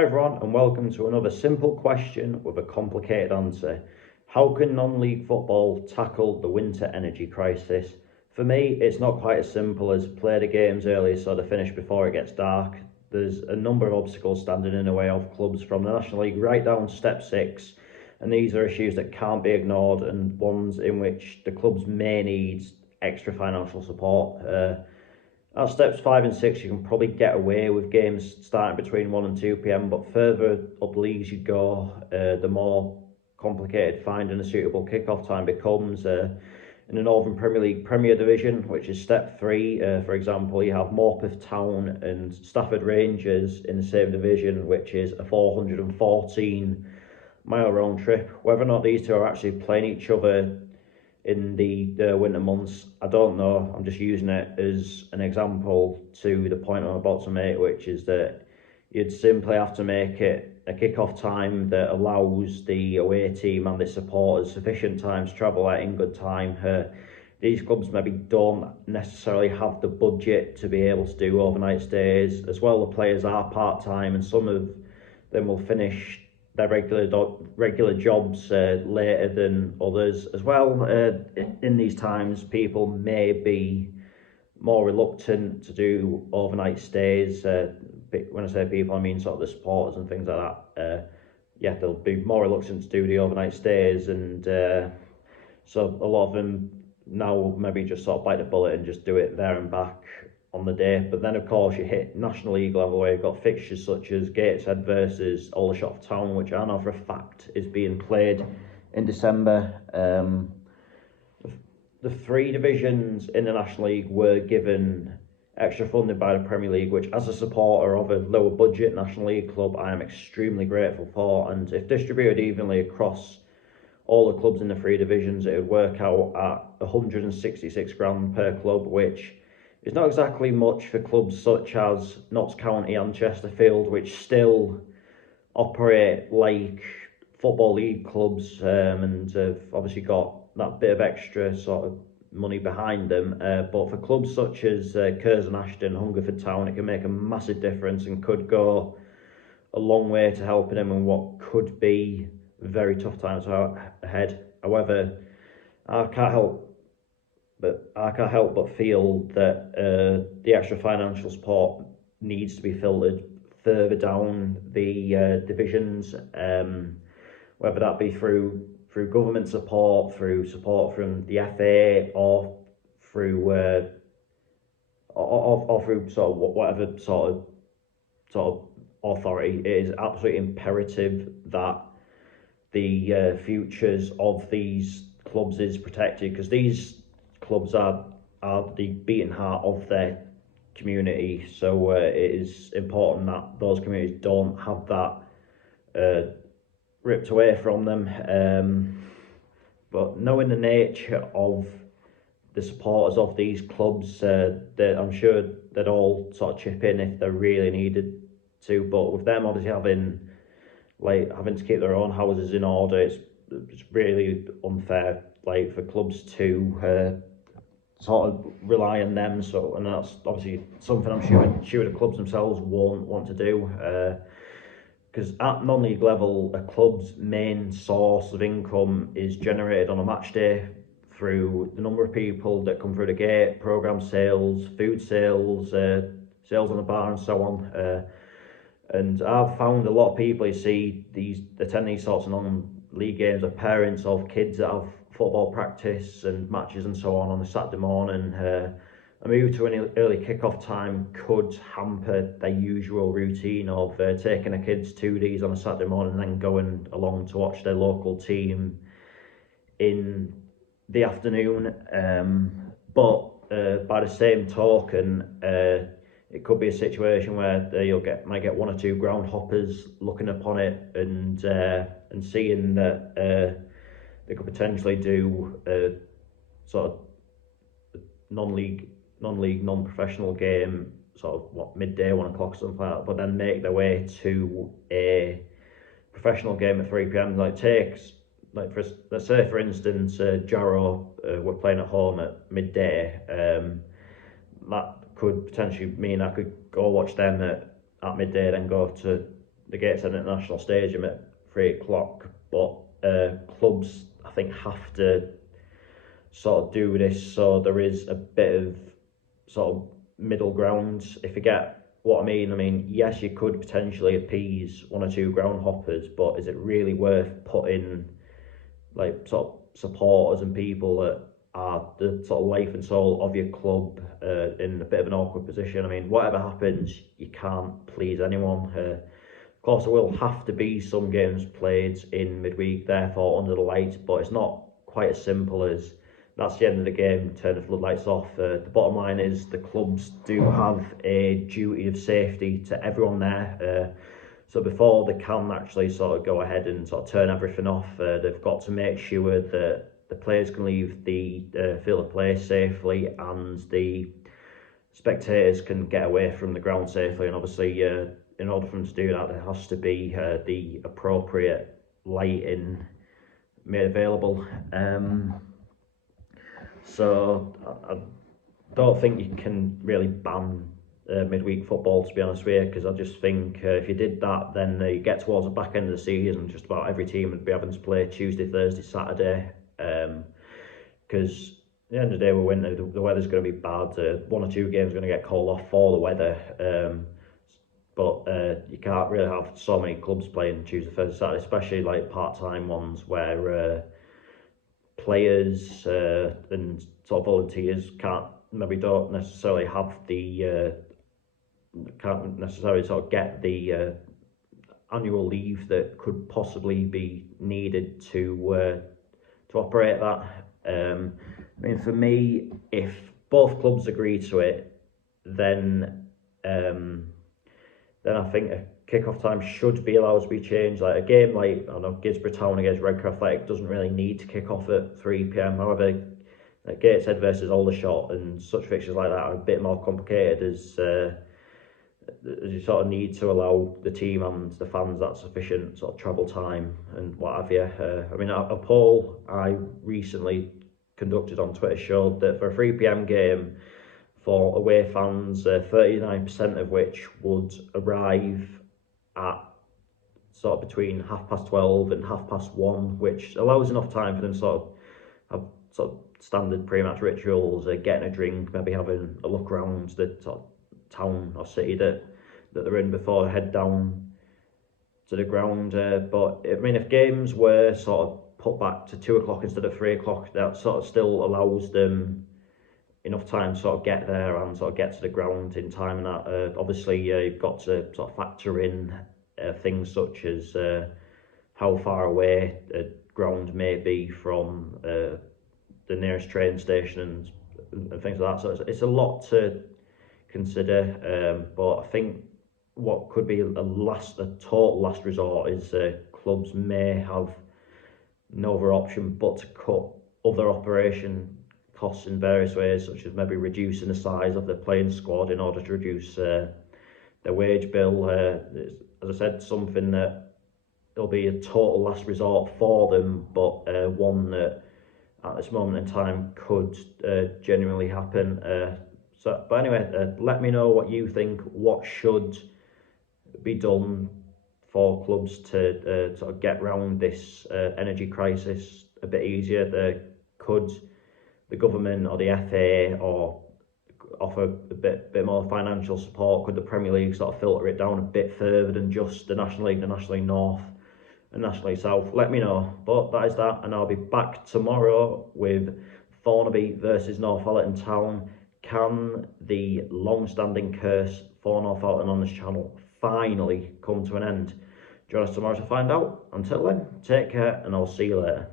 Hi everyone, and welcome to another simple question with a complicated answer. How can non-league football tackle the winter energy crisis? For me, it's not quite as simple as play the games early so they finish before it gets dark. There's a number of obstacles standing in the way of clubs from the National League right down to step 6, and these are issues that can't be ignored and ones in which the clubs may need extra financial support. At steps 5 and 6, you can probably get away with games starting between 1 and 2 p.m. But further up leagues you go, the more complicated finding a suitable kick-off time becomes. In the Northern Premier League Premier Division, which is step 3, for example, you have Morpeth Town and Stafford Rangers in the same division, which is a 414-mile round trip. Whether or not these two are actually playing each other in the winter months, I don't know. I'm just using it as an example to the point I'm about to make, which is that you'd simply have to make it a kick-off time that allows the away team and the supporters sufficient time to travel out in good time. These clubs maybe don't necessarily have the budget to be able to do overnight stays. As well, the players are part-time and some of them will finish their regular jobs later than others as well. In these times, people may be more reluctant to do overnight stays. When I say people, I mean sort of the supporters and things like that. They'll be more reluctant to do the overnight stays, and so a lot of them now will maybe just sort of bite the bullet and just do it there and back on the day. But then of course you hit National League level where you've got fixtures such as Gateshead versus Aldershot Town, which I know for a fact is being played in December. The 3 divisions in the National League were given extra funding by the Premier League, which as a supporter of a lower budget National League club I am extremely grateful for, and if distributed evenly across all the clubs in the 3 divisions it would work out at 166 grand per club, which it's not exactly much for clubs such as Notts County and Chesterfield, which still operate like Football League clubs and have obviously got that bit of extra sort of money behind them. But for clubs such as Curzon Ashton, Hungerford Town, it can make a massive difference and could go a long way to helping them in what could be very tough times ahead. However, I can't help but feel that the extra financial support needs to be filtered further down the divisions, whether that be through government support, through support from the FA, or through sort of whatever sort of authority. It is absolutely imperative that the futures of these clubs is protected, because these clubs are the beating heart of their community, so it is important that those communities don't have that ripped away from them. But knowing the nature of the supporters of these clubs, that I'm sure they'd all sort of chip in if they really needed to, but with them obviously having to keep their own houses in order, it's really unfair for clubs to sort of rely on them. So, and that's obviously something I'm sure the clubs themselves won't want to do, because at non-league level a club's main source of income is generated on a match day through the number of people that come through the gate, programme sales, food sales, sales on the bar and so on. And I've found a lot of people attend these sorts of non-league games are parents of kids that have football practice and matches and so on a Saturday morning. A move to an early kick-off time could hamper their usual routine of taking their kids to these on a Saturday morning and then going along to watch their local team in the afternoon. But by the same token, it could be a situation where might get 1 or 2 groundhoppers looking upon it and seeing that they could potentially do a sort of non-league, non-professional game, sort of midday, 1 o'clock, something like that, but then make their way to a professional game at 3 p.m. Let's say for instance Jarrow were playing at home at midday. That could potentially mean I could go watch them at midday, then go to the Gateshead International Stadium at 3 o'clock, but clubs I think have to sort of do this so there is a bit of sort of middle ground, if you get what I mean. I mean, yes, you could potentially appease one or two ground hoppers, but is it really worth putting like sort of supporters and people that are the sort of life and soul of your club in a bit of an awkward position? I mean, whatever happens, you can't please anyone. Of course, there will have to be some games played in midweek, therefore under the lights, but it's not quite as simple as that's the end of the game, turn the floodlights off. The bottom line is the clubs do have a duty of safety to everyone there. So before they can actually sort of go ahead and sort of turn everything off, they've got to make sure that the players can leave the field of play safely and the spectators can get away from the ground safely. And obviously, in order for them to do that, there has to be the appropriate lighting made available. So I don't think you can really ban midweek football, to be honest with you, because I just think if you did that, then you get towards the back end of the season, just about every team would be having to play Tuesday, Thursday, Saturday, because at the end of the day, we're winter, the weather's going to be bad. One or two games are going to get called off for the weather, but you can't really have so many clubs playing Tuesday, Thursday, Saturday, especially like part-time ones where players and sort of volunteers don't necessarily have the can't necessarily sort of get the annual leave that could possibly be needed to operate that. I mean, for me, if both clubs agree to it, then I think a kickoff time should be allowed to be changed. Like a game like, I don't know, Guilsborough Town against Redcar Athletic doesn't really need to kick off at 3 p.m. However, Gateshead versus Aldershot and such fixtures like that are a bit more complicated as you sort of need to allow the team and the fans that sufficient sort of travel time and what have you. I mean, a poll I recently conducted on Twitter showed that for a 3 p.m. game for away fans, 39% of which would arrive at sort of between 12:30 and 1:30, which allows enough time for them to sort of have sort of standard pre-match rituals, getting a drink, maybe having a look around the sort of town or city that they're in before they head down to the ground. But I mean, if games were sort of put back to 2 o'clock instead of 3 o'clock, that sort of still allows them enough time to sort of get there and sort of get to the ground in time. And that obviously you've got to sort of factor in things such as how far away a ground may be from the nearest train station and things like that. So it's a lot to consider, but I think what could be a total last resort is clubs may have no other option but to cut other operation costs in various ways, such as maybe reducing the size of the playing squad in order to reduce their wage bill. As I said, something that it'll be a total last resort for them, but one that at this moment in time could genuinely happen. But anyway, let me know what you think. What should be done for clubs to sort of get around this energy crisis a bit easier? Could the government or the FA or offer a bit more financial support? Could the Premier League sort of filter it down a bit further than just the National League, the National League North and National League South? Let me know. But that is that, and I'll be back tomorrow with Thornaby versus Northallerton Town. Can the long-standing curse for Northallerton on this channel finally come to an end? Join us tomorrow to find out. Until then, take care and I'll see you later.